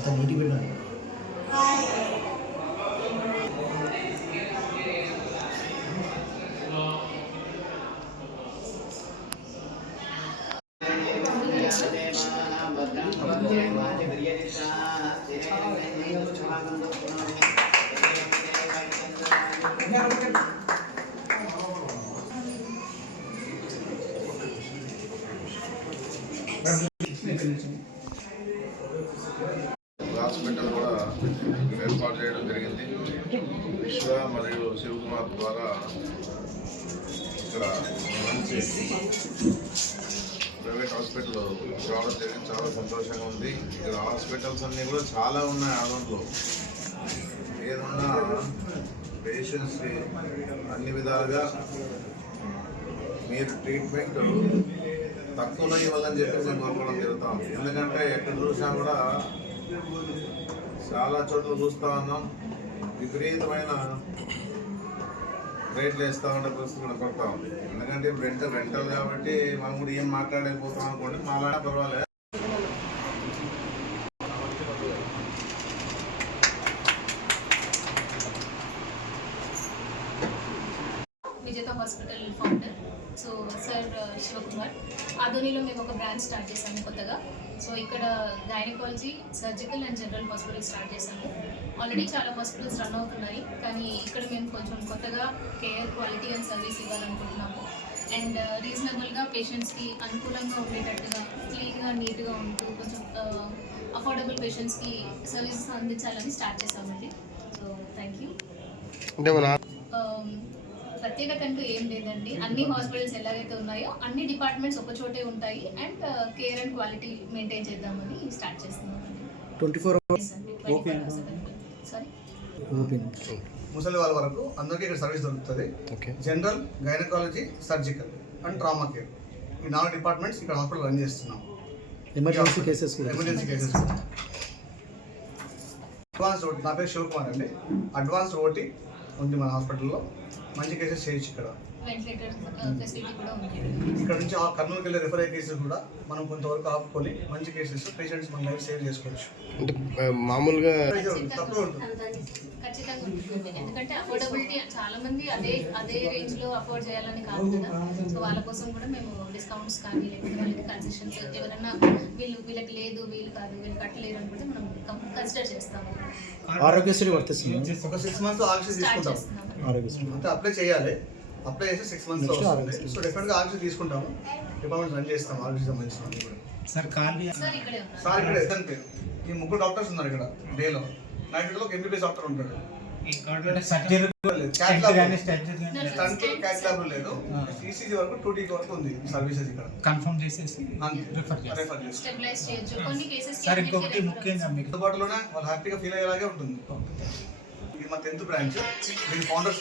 అంత నీటి పెట్టాలి. హాస్పిటల్ కూడా ఏర్పాటు చేయడం జరిగింది. విశ్వ మరియు శివకుమార్ ద్వారా ఇక్కడ మంచి ప్రైవేట్ హాస్పిటల్ రావడం జరిగింది. చాలా సంతోషంగా ఉంది. ఇక్కడ హాస్పిటల్స్ అన్నీ కూడా చాలా ఉన్నాయి. ఆనంలో ఏదన్నా పేషెంట్స్కి అన్ని విధాలుగా మీరు ట్రీట్మెంట్ తక్కువలో ఇవ్వాలని చెప్పేసి మేము కోరుకోవడం జరుగుతాం. ఎందుకంటే ఎక్కడ చూసినా కూడా చాలా చోట్ల చూస్తూ ఉన్నాం, విపరీతమైన రేట్లు వేస్తూ ఉండే పరిస్థితి కూడా కొడతా ఉంది. ఎందుకంటే ఇప్పుడు రెంటల్ కాబట్టి మనం కూడా ఏం మాట్లాడలేకపోతాం అనుకోండి, మాలా పర్వాలేదు. విజేత హాస్పిటల్ ఫౌండర్ సార్ శివకుమార్. ఆదోనిలో మేము ఒక బ్రాంచ్ స్టార్ట్ చేసాము కొత్తగా. సో ఇక్కడ gynaecology, surgical and general hospital start చేసాము. ఆల్రెడీ చాలా హాస్పిటల్స్ రన్ అవుతున్నాయి, కానీ ఇక్కడ మేము కొంచెం కొత్తగా కేర్, క్వాలిటీ అండ్ సర్వీస్ ఇవ్వాలనుకుంటున్నాము. అండ్ రీజనబుల్గా పేషెంట్స్కి అనుకూలంగా ఉండేటట్టుగా, క్లీన్గా, నీట్గా ఉంటూ కొంచెం అఫోర్డబుల్ పేషెంట్స్కి సర్వీసెస్ అందించాలని స్టార్ట్ చేసామండి. So thank you. ప్రత్యేకత అంటూ ఏం లేదండి. అన్ని హాస్పిటల్స్ ఎలాగైతే ఉన్నాయో అన్ని డిపార్ట్మెంట్స్ ఒక చోటే ఉంటాయి. And care and quality maintain చేద్దామని స్టార్ట్ చేస్తున్నాం. 24 hours ముసలి వాళ్ళ వరకు అందరికీ ఇక్కడ సర్వీస్ దొరుకుతుంది. General, gynaecology, surgical and trauma care, ఈ 4 డిపార్ట్మెంట్స్ ఇక్కడ హాస్పిటల్ రన్ చేస్తున్నాం. ఎమర్జెన్సీ కేసెస్ అడ్వాన్స్డ్ ఓటీ, నా పేరు శివకుమార్ అండి. అడ్వాన్స్డ్ ఓటీ ఉంది మన హాస్పిటల్లో. మంచి కేసెస్ చేయొచ్చు ఇక్కడ. ఇక్కడ నుంచి కర్నూలుకి వెళ్ళే రిఫర్ అయ్యే కేసెస్ కూడా మనం కొంతవరకు ఆపుకొని మంచి కేసెస్ పేషెంట్స్ మన లైఫ్ సేవ్ చేసుకోవచ్చు. అంటే మామూలుగా తక్కువ ఉంటుంది, ఖచ్చితంగా ఉంటుంది. ఎందుకంటే అఫోర్డబిలిటీ చాలా మంది అదే రేంజ్ లో అఫోర్డ్ చేయాలని కాదు కదా. సో వాళ్ళ కోసం కూడా మేము డిస్కౌంట్స్ కానీ, లేకపోతే వాళ్ళకి కన్సెషన్స్, ఎవరైనా వీళ్ళకి లేదు, వీళ్ళు కాదు, వీళ్ళు కట్టలేరు అనుకుంటే మనం కన్సిడర్ చేస్తాము. ఆరోగ్యశ్రీ వర్తిస్తుంది. ఒక 6 months ఆక్సిజన్ తీసుకుంటాం. ఆరోగ్యశ్రీ అంటే అప్లై చేయాలి. అప్లై చేస్తే 6 months వస్తుంది. సో డెఫినెట్గా ఆక్సిజన్ తీసుకుంటాము. డిపార్ట్మెంట్ రన్ చేస్తాం ఆక్సిజన్ సంబంధించిన కూడా. సార్ ఇక్కడే ఉన్నారు. సార్ ఇక్కడ ఎస్ఎన్ పేరు. ఈ 3 డాక్టర్స్ ఉన్నారు ఇక్కడ డేలో. నైట్ లో ఒక ఎంబీబీఎస్ డాక్టర్ ఉంటాడు. లేదు, ఈసీజీ వరకు 2D వరకు ఉంది సర్వీసెస్ ఇక్కడ. కన్ఫర్మ్ చేసేసి స్టెబిలైజ్ చేయొచ్చు. కొన్ని కేసెస్ సార్ ఇంకొకటి ముఖ్యంగా మీకు అందుబాటులోనే వాళ్ళు హ్యాపీగా ఫీల్ అయ్యేలాగే ఉంటుంది. ఇది మా 10th బ్రాంచ్. దీని ఫౌండర్స్